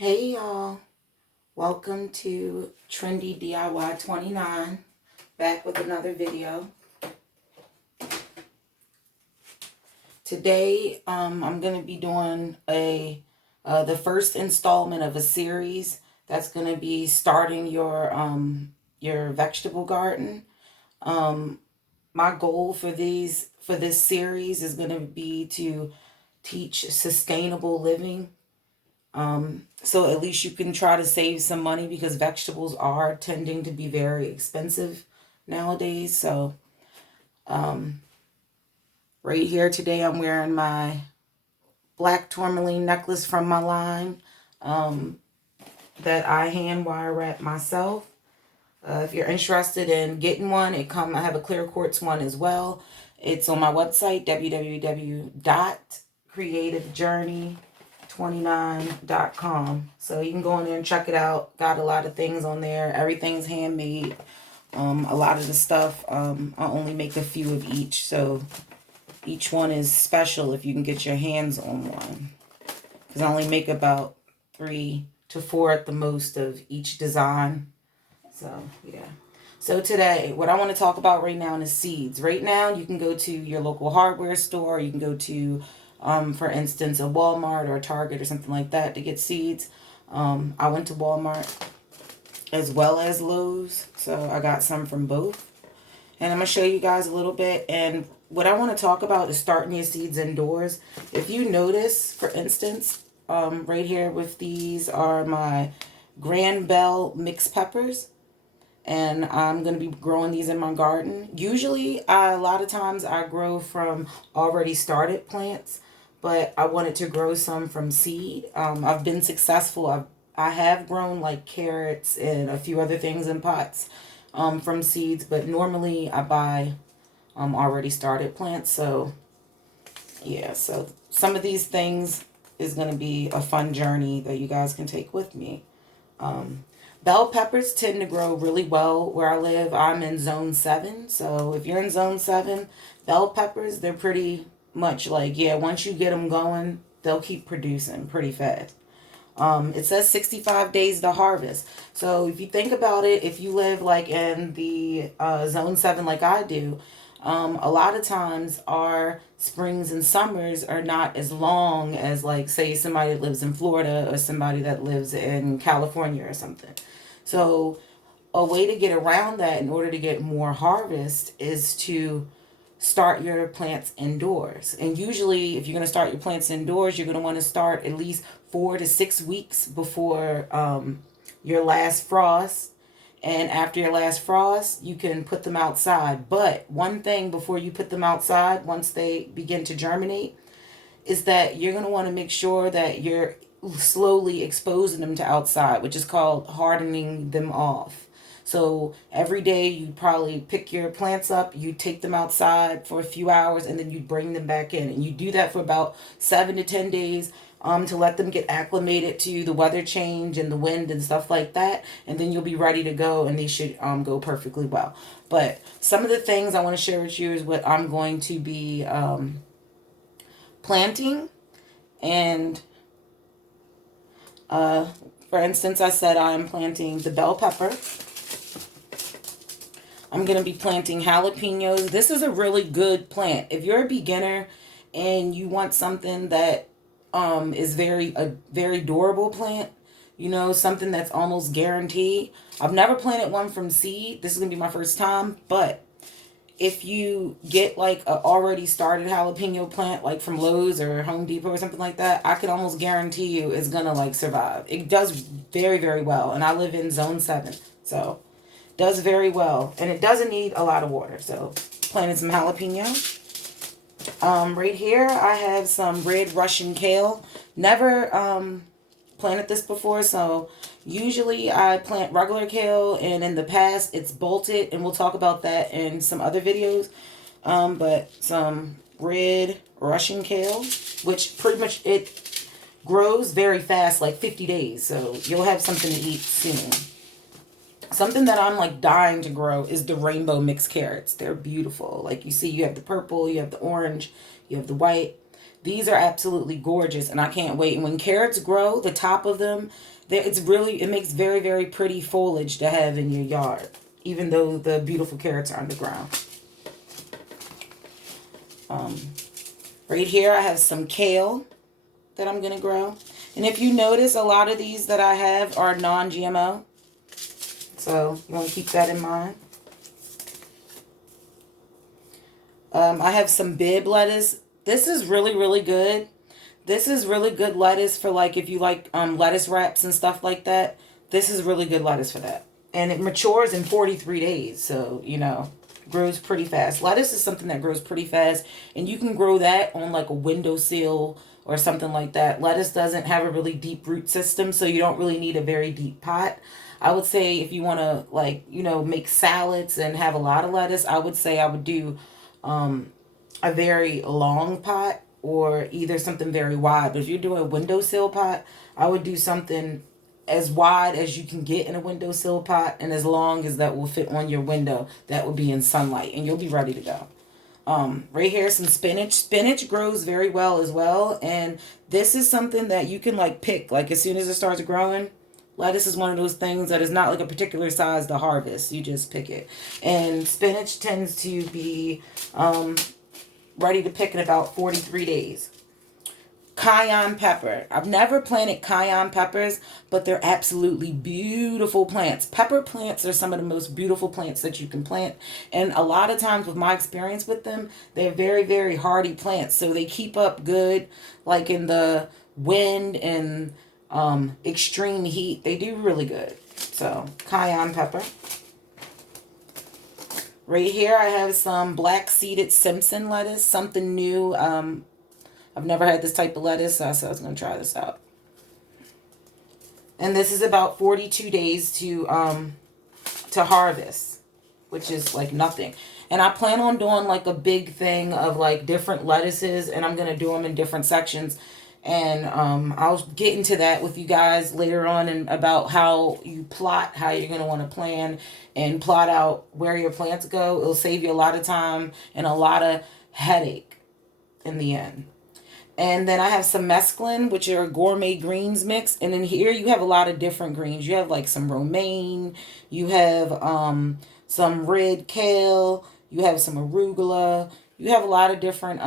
Hey y'all, welcome to Trendy DIY 29, back with another video. Today I'm going to be doing the first installment of a series that's going to be starting your vegetable garden. My goal for this series is going to be to teach sustainable living. So at least you can try to save some money because vegetables are tending to be very expensive nowadays. So right here today I'm wearing my black tourmaline necklace from my line that I hand wire wrap myself. If you're interested in getting one, I have a clear quartz one as well. It's on my website, www.creativejourney29.com. So you can go in there and check it out. Got a lot of things on there. Everything's handmade. A lot of the stuff, I only make a few of each. So each one is special if you can get your hands on one. Because I only make about 3 to 4 at the most of each design. So, yeah. So today, what I want to talk about right now is seeds. Right now, you can go to your local hardware store. You can go to, for instance, a Walmart or a Target or something like that to get seeds. I went to Walmart as well as Lowe's. So I got some from both. And I'm going to show you guys a little bit. And what I want to talk about is starting your seeds indoors. If you notice, for instance, right here with these are my Grand Bell mixed peppers. And I'm going to be growing these in my garden. Usually, a lot of times I grow from already started plants, but I wanted to grow some from seed. I've been successful. I have grown like carrots and a few other things in pots from seeds, but normally I buy already started plants. So, yeah, so some of these things is going to be a fun journey that you guys can take with me. Bell peppers tend to grow really well where I live. I'm in zone 7. So if you're in zone 7, bell peppers, they're pretty much like, yeah, once you get them going, they'll keep producing pretty fast. It says 65 days to harvest. So if you think about it, if you live like in the zone 7 like I do, a lot of times our springs and summers are not as long as, like, say somebody that lives in Florida or somebody that lives in California or something. So a way to get around that in order to get more harvest is to start your plants indoors. And usually if you're going to start your plants indoors, you're going to want to start at least 4 to 6 weeks before your last frost. And after your last frost, you can put them outside. But one thing before you put them outside, once they begin to germinate, is that you're going to want to make sure that you're slowly exposing them to outside, which is called hardening them off. So every day you probably pick your plants up, you take them outside for a few hours, and then you bring them back in. And you do that for about 7 to 10 days to let them get acclimated to the weather change and the wind and stuff like that. And then you'll be ready to go, and they should go perfectly well. But some of the things I want to share with you is what I'm going to be planting. And for instance, I said I'm planting the bell pepper. I'm going to be planting jalapenos. This is a really good plant. If you're a beginner and you want something that is a very durable plant, you know, something that's almost guaranteed. I've never planted one from seed. This is going to be my first time. But if you get like a already started jalapeno plant, like from Lowe's or Home Depot or something like that, I can almost guarantee you it's going to like survive. It does very, very well. And I live in zone 7. So does very well, and it doesn't need a lot of water. So planted some jalapeno. Right here I have some red Russian kale. Never planted this before, so usually I plant regular kale, and in the past it's bolted, and we'll talk about that in some other videos. But some red Russian kale, which pretty much it grows very fast, like 50 days, so you'll have something to eat soon. Something that I'm like dying to grow is the rainbow mixed carrots. They're beautiful. Like you see, you have the purple, you have the orange, you have the white. These are absolutely gorgeous, and I can't wait. And when carrots grow, the top of them, it makes very, very pretty foliage to have in your yard, even though the beautiful carrots are underground. Right here, I have some kale that I'm going to grow. And if you notice, a lot of these that I have are non-GMO. So you want to keep that in mind. I have some bib lettuce. This is really, really good. This is really good lettuce for like if you like lettuce wraps and stuff like that. This is really good lettuce for that. And it matures in 43 days. So, you know, grows pretty fast. Lettuce is something that grows pretty fast. And you can grow that on like a windowsill or something like that. Lettuce doesn't have a really deep root system, so you don't really need a very deep pot. I would say if you want to, like, you know, make salads and have a lot of lettuce, I would say I would do a very long pot or either something very wide. But if you're doing a windowsill pot, I would do something as wide as you can get in a windowsill pot and as long as that will fit on your window that will be in sunlight, and you'll be ready to go. Right here, some spinach. Spinach grows very well as well, and this is something that you can like pick like as soon as it starts growing. Lettuce is one of those things that is not like a particular size to harvest. You just pick it. And spinach tends to be ready to pick in about 43 days. Cayenne pepper. I've never planted cayenne peppers, but they're absolutely beautiful plants. Pepper plants are some of the most beautiful plants that you can plant. And a lot of times with my experience with them, they're very, very hardy plants. So they keep up good, like in the wind and extreme heat. They do really good. So cayenne pepper. Right here I have some black seeded Simpson lettuce, something new. I've never had this type of lettuce, so I said I was going to try this out. And this is about 42 days to harvest, which is like nothing. And I plan on doing like a big thing of like different lettuces, and I'm going to do them in different sections. And I'll get into that with you guys later on and about how you plot, how you're going to want to plan and plot out where your plants go. It'll save you a lot of time and a lot of headache in the end. And then I have some mesclun, which are gourmet greens mix. And in here you have a lot of different greens. You have like some romaine. You have some red kale. You have some arugula. You have a lot of different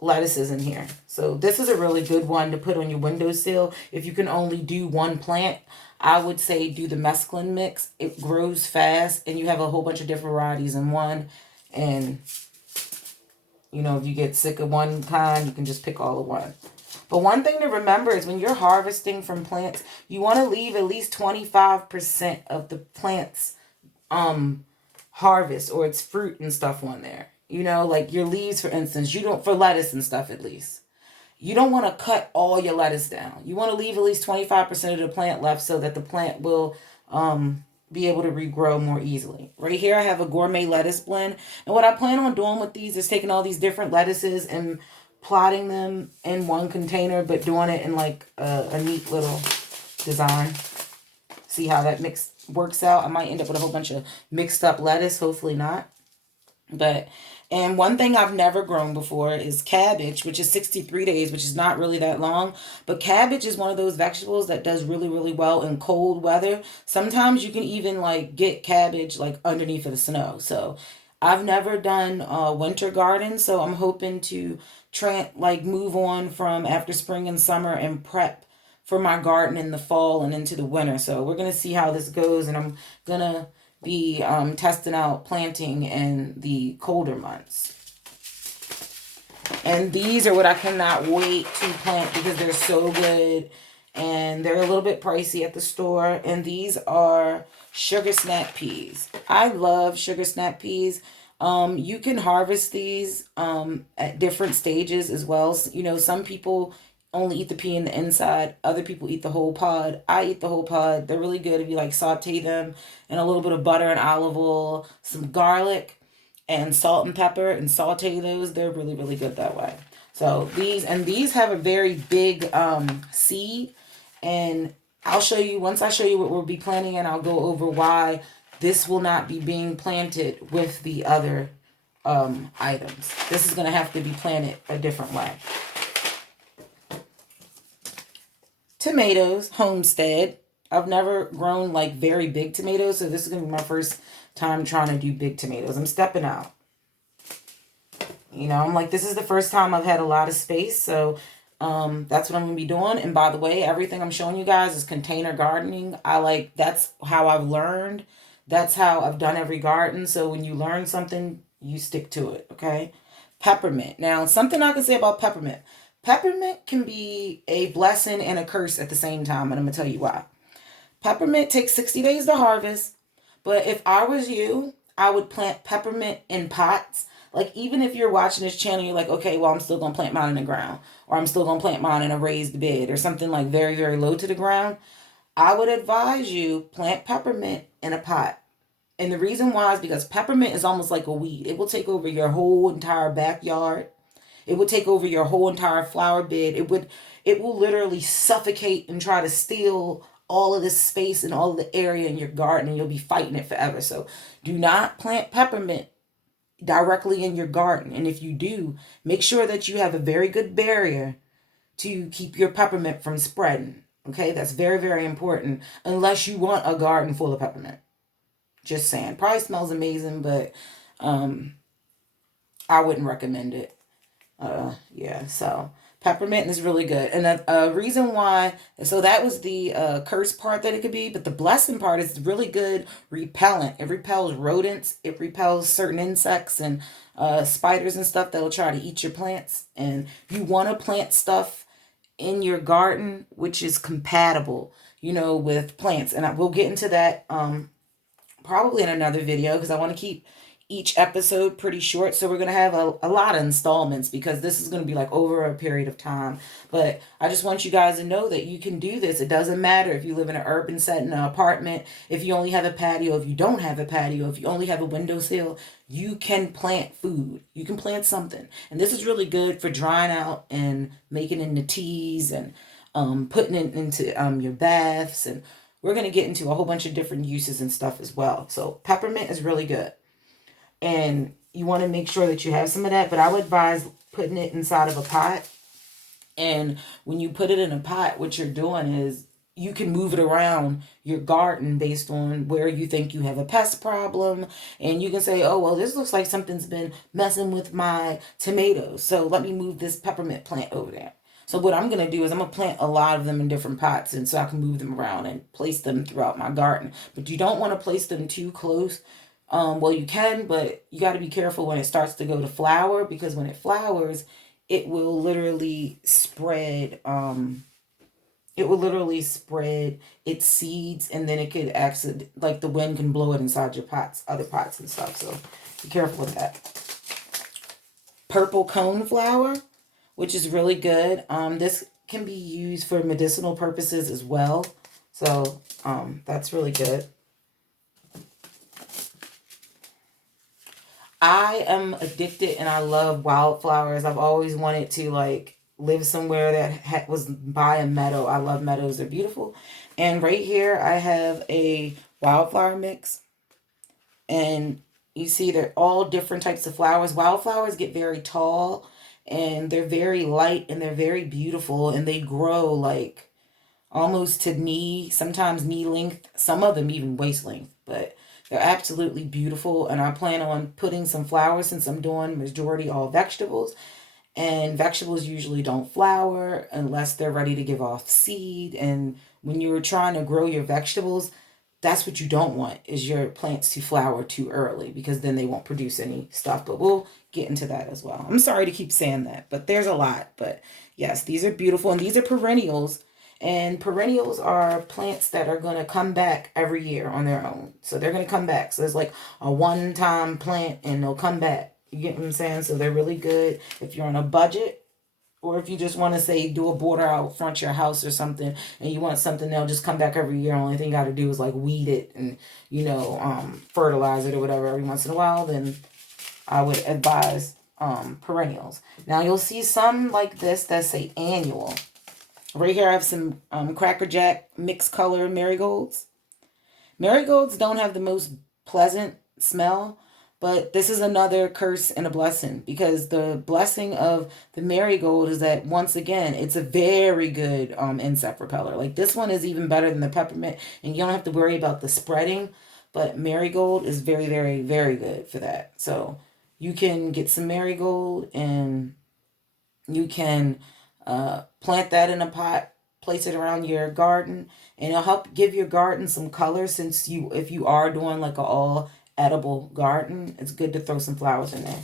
lettuces in here. So this is a really good one to put on your windowsill. If you can only do one plant, I would say do the mesclun mix. It grows fast and you have a whole bunch of different varieties in one. And you know, if you get sick of one kind, you can just pick all of one. But one thing to remember is when you're harvesting from plants, you want to leave at least 25% of the plant's harvest or its fruit and stuff on there. You know, like your leaves, for instance, you don't, for lettuce and stuff at least. You don't want to cut all your lettuce down. You want to leave at least 25% of the plant left so that the plant will be able to regrow more easily. Right here I have a gourmet lettuce blend. And what I plan on doing with these is taking all these different lettuces and plotting them in one container, but doing it in like a neat little design. See how that mix works out. I might end up with a whole bunch of mixed up lettuce. Hopefully not. And one thing I've never grown before is cabbage, which is 63 days, which is not really that long. But cabbage is one of those vegetables that does really, really well in cold weather. Sometimes you can even like get cabbage like underneath of the snow. So I've never done a winter garden, so I'm hoping to move on from after spring and summer and prep for my garden in the fall and into the winter. So we're going to see how this goes, and I'm going to be testing out planting in the colder months. And these are what I cannot wait to plant because they're so good and they're a little bit pricey at the store. And these are sugar snap peas. I love sugar snap peas. You can harvest these at different stages as well. You know, some people only eat the pea in the inside. Other people eat the whole pod. I eat the whole pod. They're really good if you like saute them in a little bit of butter and olive oil, some garlic and salt and pepper and saute those. They're really, really good that way. So these have a very big seed, and I'll show you, once I show you what we'll be planting, and I'll go over why this will not be being planted with the other items. This is going to have to be planted a different way. Tomatoes, homestead. I've never grown like very big tomatoes, so this is going to be my first time trying to do big tomatoes. I'm stepping out. You know, I'm like, this is the first time I've had a lot of space, so that's what I'm going to be doing. And by the way, everything I'm showing you guys is container gardening. That's how I've learned. That's how I've done every garden. So when you learn something, you stick to it, okay? Peppermint. Now, something I can say about peppermint. Peppermint can be a blessing and a curse at the same time, and I'm going to tell you why. Peppermint takes 60 days to harvest, but if I was you, I would plant peppermint in pots. Like, even if you're watching this channel, you're like, okay, well, I'm still going to plant mine in the ground, or I'm still going to plant mine in a raised bed, or something like very, very low to the ground. I would advise you plant peppermint in a pot. And the reason why is because peppermint is almost like a weed. It will take over your whole entire backyard. It would take over your whole entire flower bed. It will literally suffocate and try to steal all of this space and all of the area in your garden, and you'll be fighting it forever. So do not plant peppermint directly in your garden. And if you do, make sure that you have a very good barrier to keep your peppermint from spreading. Okay, that's very, very important, unless you want a garden full of peppermint. Just saying. Probably smells amazing, but I wouldn't recommend it. Yeah, so peppermint is really good. And a reason why, so that was the curse part that it could be, but the blessing part is really good repellent. It repels rodents, it repels certain insects and spiders and stuff that will try to eat your plants. And you want to plant stuff in your garden which is compatible, you know, with plants. And we'll get into that probably in another video, because I want to keep each episode pretty short. So we're going to have a lot of installments, because this is going to be like over a period of time. But I just want you guys to know that you can do this. It doesn't matter if you live in an urban setting, an apartment, if you only have a patio, if you don't have a patio, if you only have a windowsill, you can plant food. You can plant something. And this is really good for drying out and making into teas and putting it into your baths. And we're going to get into a whole bunch of different uses and stuff as well. So peppermint is really good. And you want to make sure that you have some of that. But I would advise putting it inside of a pot. And when you put it in a pot, what you're doing is you can move it around your garden based on where you think you have a pest problem. And you can say, oh, well, this looks like something's been messing with my tomatoes, so let me move this peppermint plant over there. So what I'm going to do is I'm going to plant a lot of them in different pots, and so I can move them around and place them throughout my garden. But you don't want to place them too close. Well, you can, but you got to be careful when it starts to go to flower, because when it flowers, it will literally spread its seeds, and then it could actually, like, the wind can blow it inside your pots, other pots and stuff. So be careful with that. Purple cone flower, which is really good. This can be used for medicinal purposes as well. So that's really good. I am addicted and I love wildflowers. I've always wanted to, like, live somewhere that was by a meadow. I love meadows. They're beautiful. And right here I have a wildflower mix. And you see they're all different types of flowers. Wildflowers get very tall, and they're very light, and they're very beautiful, and they grow like almost to knee, sometimes knee length, some of them even waist length. But they're absolutely beautiful, and I plan on putting some flowers, since I'm doing majority all vegetables. And vegetables usually don't flower unless they're ready to give off seed. And when you're trying to grow your vegetables, that's what you don't want, is your plants to flower too early, because then they won't produce any stuff. But we'll get into that as well. I'm sorry to keep saying that, but there's a lot. But yes, these are beautiful, and these are perennials. And perennials are plants that are going to come back every year on their own. So they're going to come back. So it's like a one-time plant, and they'll come back. You get what I'm saying? So they're really good if you're on a budget, or if you just want to, say, do a border out front of your house or something, and you want something that'll just come back every year. Only thing you got to do is, like, weed it and, you know, fertilize it or whatever every once in a while. Then I would advise perennials. Now you'll see some like this that say annual. Right here I have some Cracker Jack mixed color marigolds. Marigolds don't have the most pleasant smell, But this is another curse and a blessing, because the blessing of the marigold is that, once again, it's a very good insect repeller. Like, this one is even better than the peppermint, and you don't have to worry about the spreading. But marigold is very, very, very good for that. So you can get some marigold, and you can plant that in a pot, place it around your garden, and it'll help give your garden some color. Since if you are doing like an all edible garden, it's good to throw some flowers in there.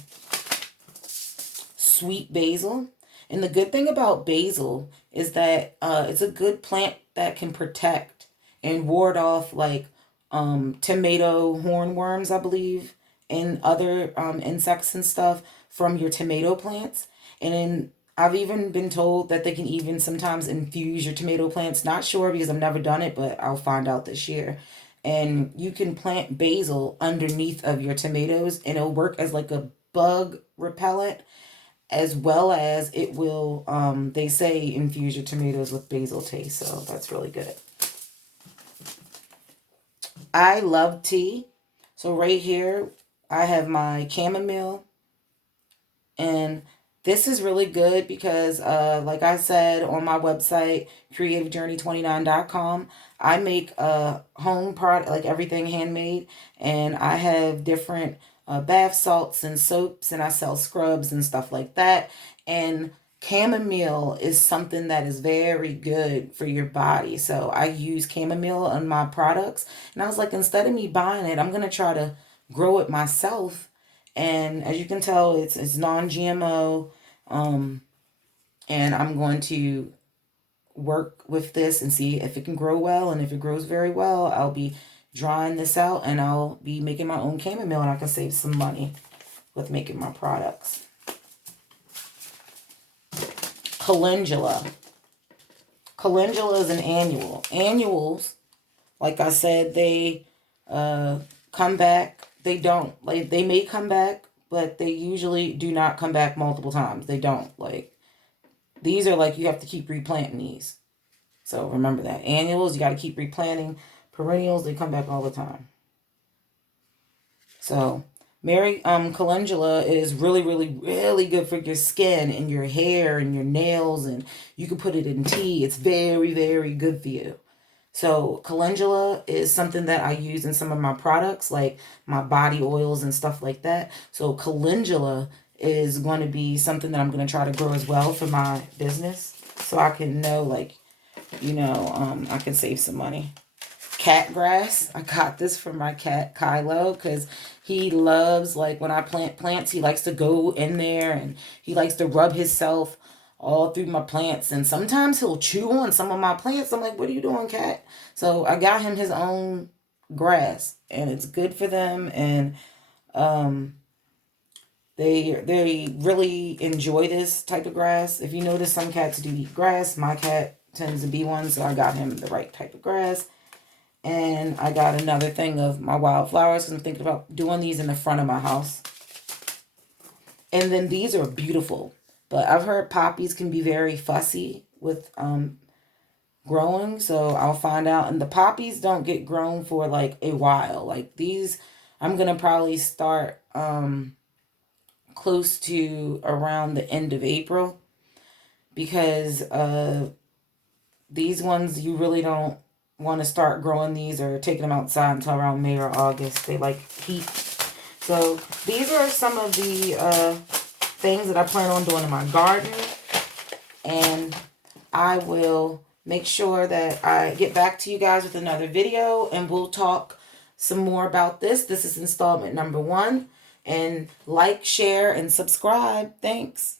Sweet basil. And the good thing about basil is that it's a good plant that can protect and ward off like tomato hornworms, I believe, and other insects and stuff from your tomato plants. And then I've even been told that they can even sometimes infuse your tomato plants. Not sure, because I've never done it, but I'll find out this year. And you can plant basil underneath of your tomatoes, and it'll work as like a bug repellent, as well as it will, they say, infuse your tomatoes with basil taste. So that's really good. I love tea. So right here, I have my chamomile. And this is really good because, like I said on my website, creativejourney29.com, I make a home product, like everything handmade. And I have different bath salts and soaps, and I sell scrubs and stuff like that. And chamomile is something that is very good for your body. So I use chamomile on my products. And I was like, instead of me buying it, I'm going to try to grow it myself. And as you can tell, it's non-GMO. And I'm going to work with this and see if it can grow well. And if it grows very well, I'll be drawing this out, and I'll be making my own chamomile, and I can save some money with making my products. Calendula. Calendula is an annual. Annuals, like I said, they come back. They don't. Like, they may come back, but they usually do not come back multiple times. They don't. Like, these are like, you have to keep replanting these. So remember that. Annuals, you got to keep replanting. Perennials, they come back all the time. So calendula is really, really, really good for your skin and your hair and your nails, and you can put it in tea. It's very, very good for you. So calendula is something that I use in some of my products, like my body oils and stuff like that. So calendula is going to be something that I'm going to try to grow as well for my business, so I can know, like, I can save some money. Cat grass. I got this from my cat Kylo, because he loves, like, when I plant plants, he likes to go in there and he likes to rub himself all through my plants, and sometimes he'll chew on some of my plants. I'm like, what are you doing, cat? So I got him his own grass, and it's good for them, and they really enjoy this type of grass. If you notice, some cats do eat grass. My cat tends to be one, so I got him the right type of grass. And I got another thing of my wildflowers, because I'm thinking about doing these in the front of my house. And then these are beautiful. But I've heard poppies can be very fussy with growing, so I'll find out. And the poppies don't get grown for like a while. Like these, I'm going to probably start close to around the end of April, because these ones, you really don't want to start growing these or taking them outside until around May or August. They like heat. So these are some of the things that I plan on doing in my garden, and I will make sure that I get back to you guys with another video, and we'll talk some more about this. This is installment number 1, and like, share, and subscribe. Thanks.